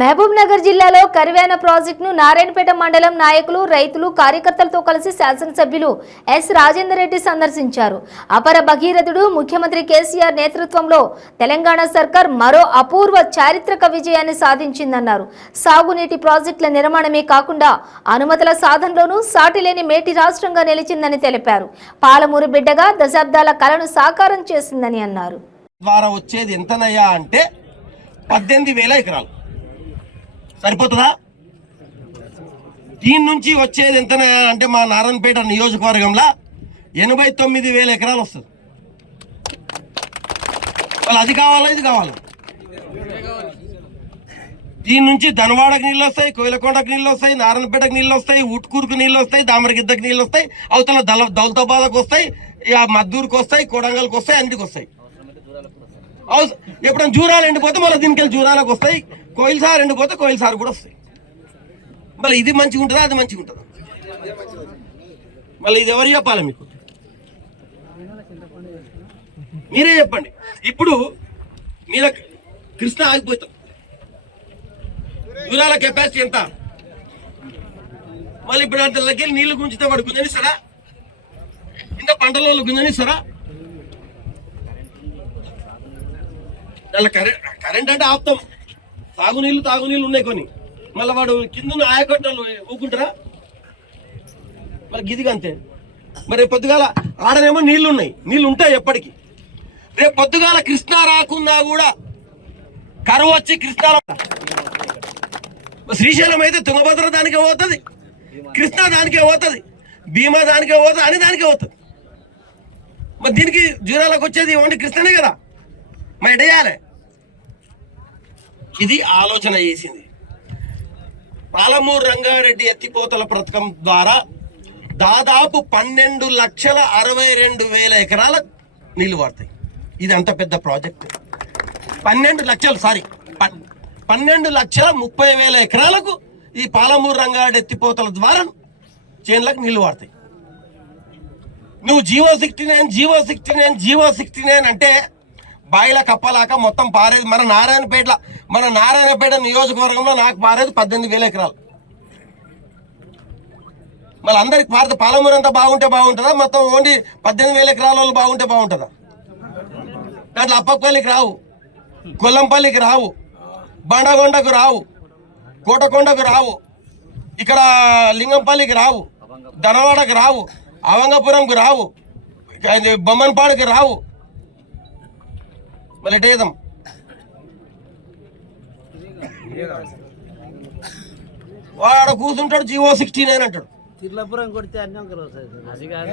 మహబూబ్ నగర్ జిల్లాలో కరివేన ప్రాజెక్టును నారాయణపేట మండలం నాయకులు రైతులు కార్యకర్తలతో కలిసి శాసనసభ్యులు ఎస్. రాజేందర్ రెడ్డి సందర్శించారు. అపర భగీరథుడు ముఖ్యమంత్రి కేసీఆర్ నేతృత్వంలో తెలంగాణ సర్కార్ మరో అపూర్వ చారిత్రక విజయాన్ని సాధించిందన్నారు. సాగునీటి ప్రాజెక్టుల నిర్మాణమే కాకుండా అనుమతుల సాధనలోనూ సాటిలేని మేటి రాష్ట్రంగా నిలిచిందని తెలిపారు. పాలమూరు బిడ్డగా దశాబ్దాల కలను సాకారం చేసిందని అన్నారు. ద్వారా వచ్చేది ఎంతనయ్యా అంటే పద్దెనిమిది వేల ఎకరాలు. సరిపోతుందా? దీని నుంచి వచ్చేది ఎంత అంటే మా నారాయణపేట నియోజకవర్గంలో ఎనభై తొమ్మిది వేల ఎకరాలు వస్తుంది. వాళ్ళు అది కావాలా ఇది కావాలా? దీని నుంచి ధనవాడకు నీళ్ళు వస్తాయి కోయిలకొండకు నీళ్ళు వస్తాయి నారాయణపేటకు నీళ్ళు వస్తాయి ఉట్కూరుకు నీళ్ళు వస్తాయి దామరగిద్దకు నీళ్ళు వస్తాయి అవతల దళ దౌలతాబాద్కు వస్తాయి ఇక మద్దూరుకు వస్తాయి కొడంగల్కి వస్తాయి అన్నిటికి వస్తాయి. ఎప్పుడైనా జూరాలు ఎండిపోతే మళ్ళీ దీనికి వెళ్ళి జూరాలకు వస్తాయి. కోయిల్ సార్ ఎండిపోతే కోయిల్ సార్ కూడా వస్తాయి. మళ్ళీ ఇది మంచిగా ఉంటుందా అది మంచిగా ఉంటుందా? మళ్ళీ ఇది ఎవరు చెప్పాలి మీకు? మీరే చెప్పండి. ఇప్పుడు మీద కృష్ణ ఆగిపోతాం. దూరాల కెపాసిటీ ఎంత? మళ్ళీ ఇప్పుడు అంతలోకి నీళ్ళు గుంజితే వాడు గుంజనిస్తారా ఇంత పంటల గుంజనిస్తారా? దానిలో కరెంట్ కరెంట్ అంటే ఆపుతాం. తాగునీళ్ళు తాగునీళ్ళు ఉన్నాయి కొన్ని. మళ్ళీ వాడు కింద ఆయకట్టలు ఊకుంటారా? మరి గిదిగా అంతే. మరి రేపు పొద్దుగాల ఆడనేమో నీళ్ళు ఉన్నాయి. నీళ్ళు ఉంటాయి ఎప్పటికీ. రేపు పొద్దుగాల కృష్ణ రాకున్నా కూడా కరువు వచ్చి కృష్ణ శ్రీశైలం అయితే తుంగభద్ర దానికే పోతుంది. కృష్ణా దానికే పోతుంది. భీమా దానికే పోతుంది. అని దానికే పోతుంది. మరి దీనికి జూరాలకు వచ్చేది ఓన్లీ కృష్ణనే కదా. మరి ఎడయాలి ఇది ఆలోచన చేసింది. పాలమూరు రంగారెడ్డి ఎత్తిపోతల పథకం ద్వారా దాదాపు పన్నెండు లక్షల అరవై రెండు వేల ఎకరాల నీళ్ళు పడతాయి ఇది అంత పెద్ద ప్రాజెక్ట్. పన్నెండు లక్షలు సారీ పన్నెండు లక్షల ముప్పై వేల ఎకరాలకు ఈ పాలమూరు రంగారెడ్డి ఎత్తిపోతల ద్వారా చేనులకు నీళ్ళు వాడతాయి. నువ్వు GO sixty nine GO sixty nine GO sixty nine అంటే బాయిల కప్పలాక మొత్తం పారేది. మన నారాయణపేట మన నారాయణపేట నియోజకవర్గంలో నాకు పారేది పద్దెనిమిది వేల ఎకరాలు. మళ్ళీ అందరికి పారితే పాలమూరు అంతా బాగుంటే బాగుంటుందా? మొత్తం ఓన్లీ పద్దెనిమిది వేల ఎకరాల వాళ్ళు బాగుంటే బాగుంటుందా? దాంట్లో అప్పపల్లికి రావు కొల్లంపల్లికి రావు బండగొండకు రావు కోటకొండకు రావు ఇక్కడ లింగంపల్లికి రావు ధనవాడకు రావు అవంగపురంకు రావు ఇది బొమ్మన్పాడుకి రావు మళ్ళీ ఎటు చేద్దాం వాడు కూర్చుంటాడు జివో సిక్స్టీ నైన్ అంటాడు. తిర్లాపురం కొడితే అన్ని సార్. అది కాదు.